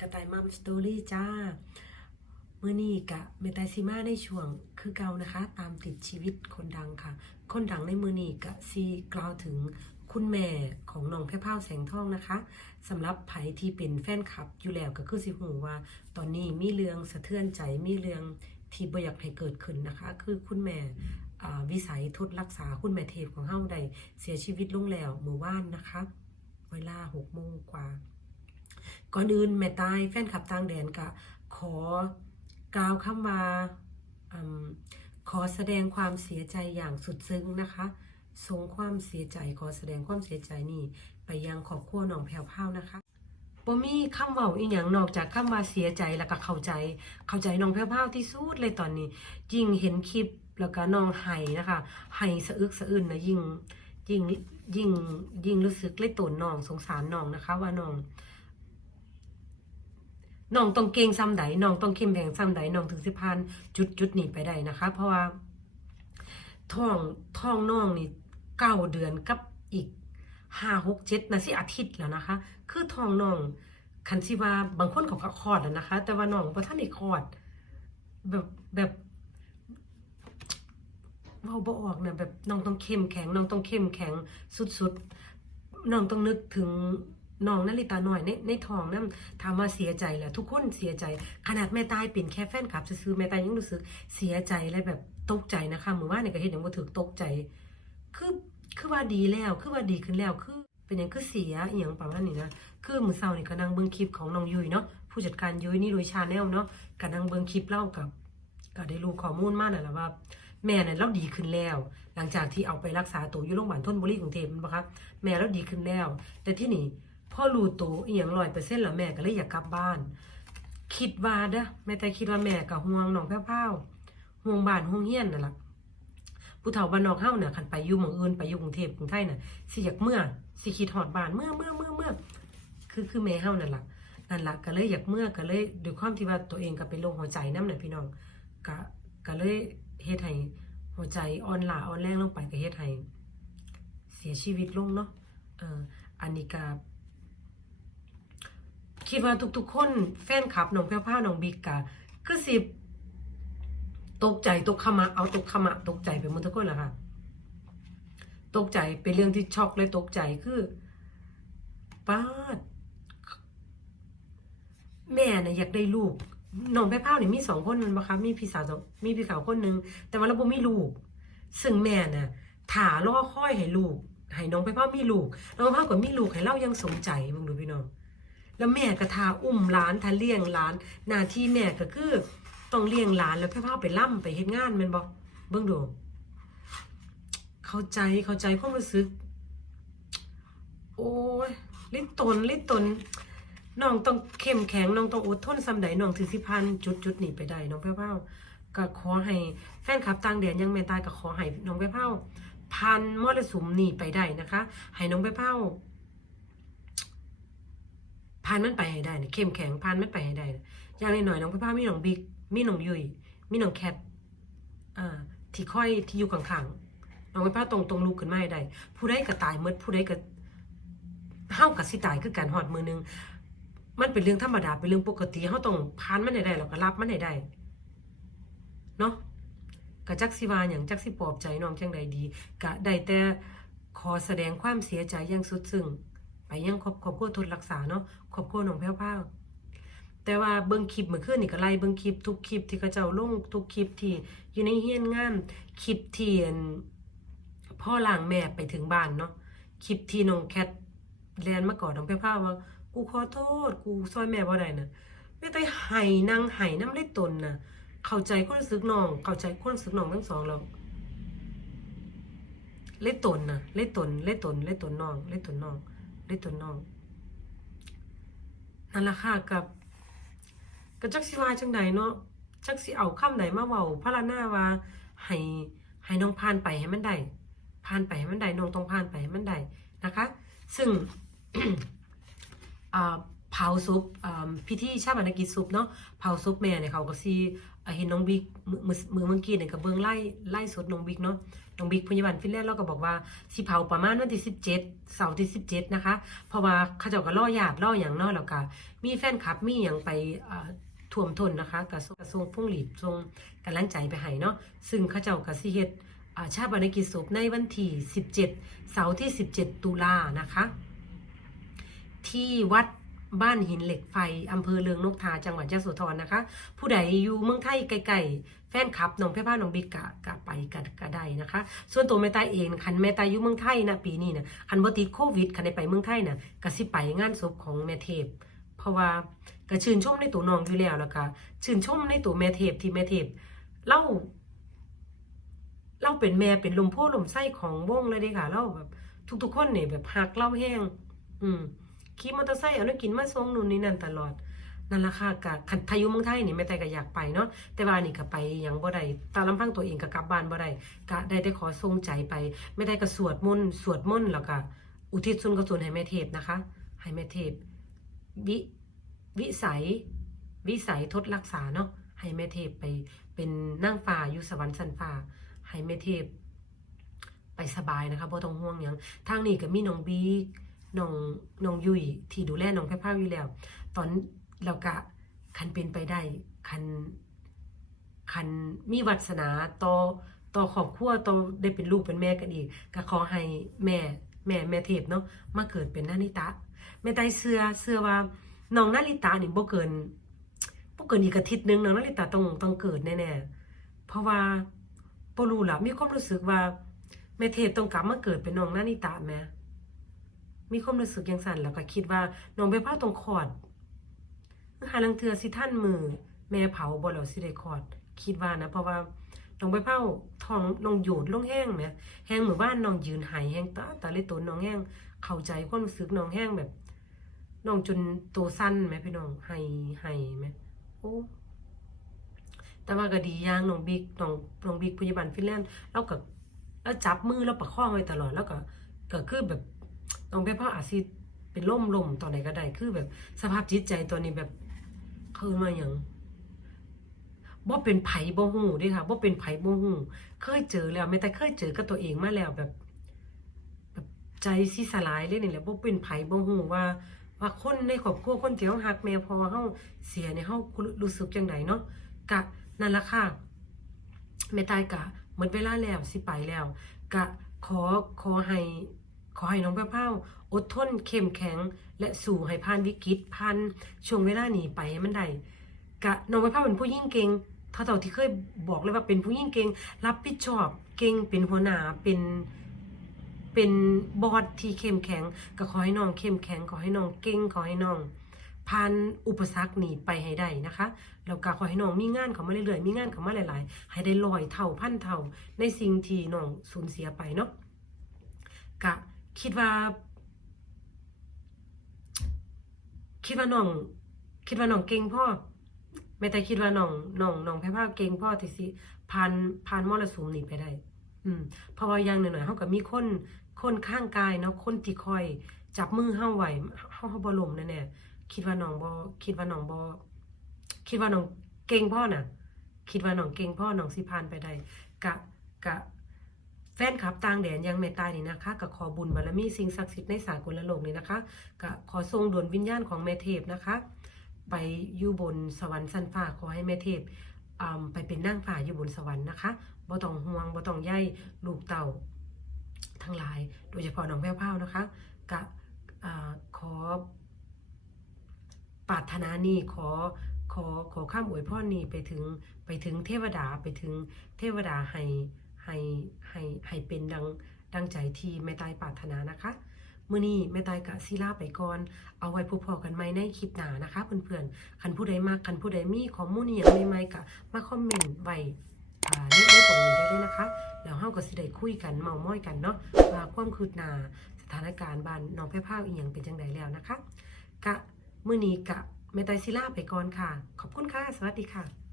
กระต่ายมัมสตอรี่จ้าเมื่อนี้กะเมตายซิมาในช่วงคือเก่านะคะ ตามติดชีวิตคนดังค่ะ คนดังในมือนี้กะซีกล่าวถึงคุณแม่ของน้องแพร่พ้าแสงทองนะคะสำหรับไผที่เป็นแฟนคลับอยู่แล้วก็คือสิหูว่า ตอนนี้มีเรื่องสะเทือนใจมีเรื่องที่บ่อยากให้เกิดขึ้นนะคะ คือคุณแม่วิสัยทดรักษาคุณแม่เทพของเฮาได้เสียชีวิตลงแล้วเมื่อวานนะคะ เวลาหกโมงกว่า ก่อนอื่นแม่ตายแฟนคลับต่างแดนก็ขอกล่าวคำว่าอขอแสดงความเสียใจอย่างสุดซึ้งนะคะส่งความเสียใจขอแสดงความเสียใจนี่ไปยังครอบครัวหนองแพรวพราวนะคะบ่มีคำเว้าอีหยังนอกจากคำว่าเสียใจแล้วก็เข้าใจ เข้าใจน้องแพรวพราที่สุดเลยตอนนี้ ยิ่งเห็นคลิปแล้วก็น้องไห้นะคะไห้สะอึกสะอื้นนะยิ่งยิ่งยิ่งยิ่งรู้สึกเลยตุนน้องสงสารน้องนะคะ ว่าน้อง น้องต้องเก่งซ้ำใดน้องต้องเข้มแข็งซ้ำใดน้องถึงสิพานจุดจุดนี้ไปได้นะคะ เพราะว่าท้องท้องน้องนี่เก้าเดือนกับอีกห้าหกเจ็ดนะสิอาทิตย์แล้วนะคะ คือท้องน้องคันสิว่าบางคนเขาก็คลอดแล้วนะคะ แต่ว่าน้องพอท่านได้คลอด แบบแบบเว้าบ่ออกเนะแบบน้องต้องเข้มแข็งน้องต้องเข้มแข็งสุดๆน้องต้องนึกถึง น้องนาริตาหน่อยในในท้องนั่นถามว่าเสียใจแหละทุกคนเสียใจ ขนาดแม่ตายเป็นแค่แฟนคลับซื้อแม่ตายยังรู้สึกเสียใจและแบบตกใจนะคะมือว่าเนี่ยก็เห็นอย่างว่าถึกตกใจ คือคือว่าดีแล้วคือว่าดีขึ้นแล้วคือเป็นอย่างคือเสียอย่างประมาณนี้นะคือมือเศร้านี่ก็นั่งเบิ่งคลิปของน้องยุ้ยเนาะผู้จัดการยุ้ยนี่โดยชาแนลเนาะก็นั่งเบิ่งคลิปเล่ากับก็ได้รู้ข้อมูลมานั่นแหละว่าแม่เนี่ยเราดีขึ้นแล้ว หลังจากที่เอาไปรักษาตัวอยู่โรงพยาบาลทนบุรีกรุงเทพนะคะแม่เราดีขึ้นแล้ว แต่ที่นี่ พ่อรู้ตัวอีหยังร้อยเปอร์เซ็นต์แล้วแม่ก็เลยอยากกลับบ้าน คิดว่าเด้อแม่แต่คิดว่าแม่ก็ห่วงน้องแพ้วๆห่วงบ้านห่วงเฮียนนั่นล่ะผู้เฒ่าบ้านนอกเฮาเนี่ยคันไปอยู่หม้องอื่นไปอยู่กรุงเทพกรุงไทยน่ะสิอยากเมื่อสิคิดฮอดบ้านเมื่อเมื่อเมื่อเมื่อคือคือแม่เฮานั่นล่ะนั่นล่ะก็เลยอยากเมื่อก็เลยด้วยความที่ว่าตัวเองก็เป็นโรคหัวใจน้ำน่ะพี่น้องก็ก็เลยเฮ็ดให้หัวใจอ่อนล้าอ่อนแรงลงไปก็เฮ็ดให้เสียชีวิตลงเนาะเอออันนี้ก็ คิดว่าทุกๆ คนแฟนคลับน้องแพ้วพราน้องบิ๊กก็คือสิตกใจตกขมะเอาตกขมะตกใจไปหมดทุกคนละค่ะ ตกใจเป็นเรื่องที่ช็อกเลยตกใจคือป้าแม่เนี่ยอยากได้ลูกน้องแพ้พ้าเนี่ยมีสองคนนั่นปะคะมีพี่สาวสองมีพี่สาวคนหนึ่งแต่ว่าเราบ่มีลูก ซึ่งแม่น่ะถาล่อค่อยให้ลูกให้น้องแพ้พ้ามีลูกน้องแพ้พ้าก็มีลูกให้เรายังสมใจเบิ่งดูพี่น้อง แล้วแม่ก็ทาอุ้มหลานทาเลี้ยงหลานหน้าที่แม่ก็คือต้องเลี้ยงหลานแล้วแพ้พ้าไปล่ำไปเฮ็ดงานม่นบ่เบิ่งดูเข้าใจเข้าใจความรู้สึก โอ้ยลิตนลิตนน้องต้องเข้มแข็งน้องต้องอดทนซ้ำใดน้องถึงสิพันจุดจุดๆนี้ไปได้น้องแพ้วพราก็ขอให้แฟนคลับต่างแดนยังแม่ตายก็ขอให้น้องแพ้วพราพันมรสุมนี้ไปได้นะคะ ให้น้องแพ้วพรา ผ่านมันไปให้ได้นะเข้มแข็งผ่านมันไปให้ได้นะอย่างน้อยๆน้องพ้วพรามีน้องบิ๊กมีน้องยุยมีน้องแคทอ่าที่ค่อยที่อยู่ข้างๆน้องพ้วพราตรงตรงลุกขึ้นมาให้ได้ ผู้ใดก็ตายหมดผู้ใดก็เฮากับสิตายคือการหอดมือหนึงมันเป็นเรื่องธรรมดาเป็นเรื่องปกติเขาต้องผ่านมันให้ได้แล้วก็รับมันให้ได้เนาะกะจักสิวาอย่างจักสิปลอบใจน้องจังใดดีกะได้แต่ขอแสดงความเสียใจอย่างสุดซึ้ง ไปยังครอบครอบครัวทนรักษาเนาะครอบครัวน้องแพ้วพราแต่ว่าเบิ่งคลิปเมื่อคืนนี่ก็ไล่เบิ่งคลิปทุกคลิปที่เขาเจ้าลงทุกคลิปที่อยู่ในเฮียนงานคลิปที่อั่นพ่อล่างแม่ไปถึงบ้านเนาะคลิปที่น้องแคทแลนมาก่อดน้องแพ้วพราว่ากูขอโทษ กูซอยแม่บ่ได้นะแม่ไต้ไห้นางไห้น้ำเล็ดตนนะเข้าใจความรู้สึกน้อง เข้าใจความรู้สึกน้องทั้งสองแล้วเล็ดตนนะเล็ดตนเล็ดตนเล็ดตนน้องเล็ดตนน้อง เล็ดตนน้องนั่นละค่ะกับกับจักสิว่าจังใดเนาะจักสิเอาคำไหนมาเว้าพระละหน้าว่าให้ให้น้องผ่านไปให้มันได้ผ่านไปให้มันได้น้องต้องผ่านไปให้มันได้นะคะ ซึ่งเผาศพอ่าพิธีชาปนกิจศพเนาะเผาศพแม่เนี่ยเขาก็สิอ่า เห็นน้องบิ๊กมือมือมือเมื่อกี้เนี่ยก็เบิ่งไล่ไล่สดน้องบิ๊กเนาะน้องบิ๊กพยาบาลฟินแลนด์เราก็บอกว่าสิเผาประมาณวันที่17เจ็ดเสาร์ที่17นะคะ เพราะว่าเขาเจ้าก็ล่อญาติล่อหยังนาะแล้วก็มีแฟนคลับมีหยังไปท่วมท้นนะคะกระทรวงกระทรวงพุ่งหลีดทรงกำลังใจไปให้เนาะซึ่งเขาเจ้าก็สิเฮ็ดอ่าชานกิจศพในวันที่17เจ็ดเสาร์ที่17ตุลานะคะ ที่วัด บ้านหินเหล็กไฟอำเภอเลืองนกทาจังหวัดยะโสธรนะคะ ผู้ใดอยู่เมืองไทยไกลๆแฟนคลับน้องเพชรผ้าน้องบิ๊กกะกะไปกะกะได้นะคะ ส่วนตัวแม่ตายเองคันแม่ตายอยู่เมืองไทยนะปีนี้นะคันบ่ติดโควิดคันได้ไปเมืองไทยนะก็สิไปงานศพของแม่เทพ เพราะว่าก็ชื่นชมในตัวน้องอยู่แล้วแล้วก็ชื่นชมในตัวแม่เทพที่แม่เทพเล่าเล่าเป็นแม่เป็นลมโพลมไส้ของวงเลยเด้ค่ะเล่าแบบ ทุกๆคนเนี่ยแบบหักเล่าแห้ง อืม ขี่มอเตอร์ไซค์เอาเนื้อกินมาส่งนู่นนี่นั่นตลอดนั่นละค่ะกะคันทายุเมืองไทยนี่แม่แต่ก็อยากไปเนาะแต่ว่านี่ก็ไปยังบ่ได้ตามลำพังตัวเองก็กลับบ้านบ่ได้ก็ได้แต่ขอส่งใจไปแม่แต่ก็สวดมนต์สวดมนต์แล้วก็อุทิศส่วนกุศลให้แม่เทพนะคะ ให้แม่เทพวิวิสัย วิสัยทดรักษาเนาะให้แม่เทพไปเป็นนั่งฟ้าอยู่สวรรค์สันฟ้าให้แม่เทพไปสบายนะคะบ่ต้องห่วงยังทางนี้ก็มีน้องบีก น้องน้องยุยที่ดูแลน้องแพรพราอยู่แล้ว ตอนเรากะคันเป็นไปได้คันคันมีวัสนาต่อต่อครอบครัวต่อได้เป็นลูกเป็นแม่กันอีกก็ขอให้แม่แม่แม่เทพเนาะมาเกิดเป็นนานิตะแม่ไตเสือเสือว่าน้องนาริตานี่บ่เกินบ่เกินอีกอาทิตย์หนึงน้องนาริตาต้องต้องเกิดแน่ๆเพราะว่าบ่รู้ล่ะมีความรู้สึกว่าแม่เทพต้องกลับมาเกิดเป็นน้องนานิตาแหม่ มีความรู้สึกย่างสั่นแล้วก็คิดว่าน้องไปพาต้องคลอดหาลังเทือสิท่านมือ แม่เผาบ่แล้วสิได้คลอด คิดว่านะ เพราะว่าน้องไปเผาท้องน้องโยดลงแห้งแหมแห้งเหมือนบ้านน้องยืนหายแห้งตาตาเลยตนน้องแห้งเข้าใจความรู้สึกน้องแห้งแบบน้องจนตัวสั้นไหมพี่น้องไห้ไห้ไหมโอ้แต่ว่าก็ดีอย่างน้องบิ๊กน้องน้องบิ๊กพยาบาลฟินแลนด์แล้วก็แล้วจับมือแล้วประคองไว้ตลอดแล้วก็ก็คือแบบ น้องไปพ่ออาจสิเป็นล่มลมตอนไหนก็ได้คือแบบ สภาพจิตใจตอนนี้แบบคือมาอย่างบ่เป็นไผบ่ฮู้เด้ค่ะบ่เป็นไผบ่ฮู้เคยเจอแล้วแม้แต่เคยเจอกับตัวเองมาแล้วแบบ แบบใจสิสลายเลยนี่แหละบ่เป็นไผบ่ฮู้ว่า ว่าคนในครอบครัวคนที่เฮาฮักแม่พอเฮาเสียเนี่ยเฮารู้สึกจังไดเนาะกะนั่นล่ะค่ะแม่ตายกะหมดเวลาแล้วสิไปแล้ว กะขอขอให้ ขอให้น้องแพ้าอดทนเข้มแข็ง และสู่ให้ผ่านวิกฤตผ่านช่วงเวลานี้ไปให้มันได้กะน้องแพ้าเป็นผู้ยิ่งเก่งเท่าๆที่เคยบอกเลยว่าเป็นผู้ยิ่งเก่งรับผิดชอบเก่งเป็นหัวหน้าเป็นเป็นบอสที่เข้มแข็ง ก็ขอให้น้องเข้มแข็งขอให้น้องเก่งขอให้น้องผ่านอุปสรรคนี้ไปให้ได้นะคะแล้วก็ขอให้น้องมีงานเข้ามาเรื่อยๆมีงานเข้ามาหลาย ๆ ให้ได้ลอยเท่าพันเท่าในสิ่งที่น้องสูญเสียไปเนาะกะ คิดว่า คิดว่าน้อง คิดว่าน้องเก่งพ่อแม่แต่คิดว่าน้องน้องน้องแพ้ภาเก่งพ่อที่สิผ่านผ่านมรสุมนี้ไปได้ อืมเพราะว่าอย่างหน่อยๆเฮาก็มีคนคนข้างกายเนาะคนที่คอย จับมือเฮาไหวเฮาเฮาบ่ลมแน่ๆคิดว่าน้องบ่คิดว่าน้องบ่คิดว่าน้องเก่งพ่อน่ะ คิดว่าน้องเก่งพ่อน้องสิผ่านไปได้กะกะ แฟนคลับต่างแดนยังเมตตานี่นะคะก็ขอบุญบารมีสิ่งศักดิ์สิทธิ์ในสากลโลกนี้นะคะก็ขอทรงดวงวิญญาณของแม่เทพนะคะ ไปอยู่บนสวรรค์สันฟ้าขอให้แม่เทพไปเป็นนั่งฟ้าอยู่บนสวรรค์นะคะบ่ต้องห่วงบ่ต้องใยลูกเต่าทั้งหลาย โดยเฉพาะน้องแพ้วพรานะคะกะขอปรารถนานี้ขอขอขอข้ามอวยพรนี้ไปถึงไปถึงเทวดาไปถึงเทวดาให้ ให้ให้ให้เป็นดังดังใจที่แม่ตายปรารถนานะคะมื่อนี้แม่ตายกะศิลาไปก่อน เอาไว้พบพอกันใหมในคลิปหน้านะคะเพื่อนๆคันผู้ใดมากคันผู้ใดมีข้อมูลอย่างใหม่ๆกะมาคอมเมนต์ไว้อ่าในในตรงนี้ได้เลยนะคะ แล้วเฮาก็สิได้คุยกันเมาม้อยกันเนาะว่าความคืบหน้าสถานการณ์บ้านน้องแพร่พราอีหยังเป็นจังไดแล้วนะคะ กะมื้อนี้กะแม่ตายศิลาไปก่อนค่ะ ขอบคุณค่ะ สวัสดีค่ะ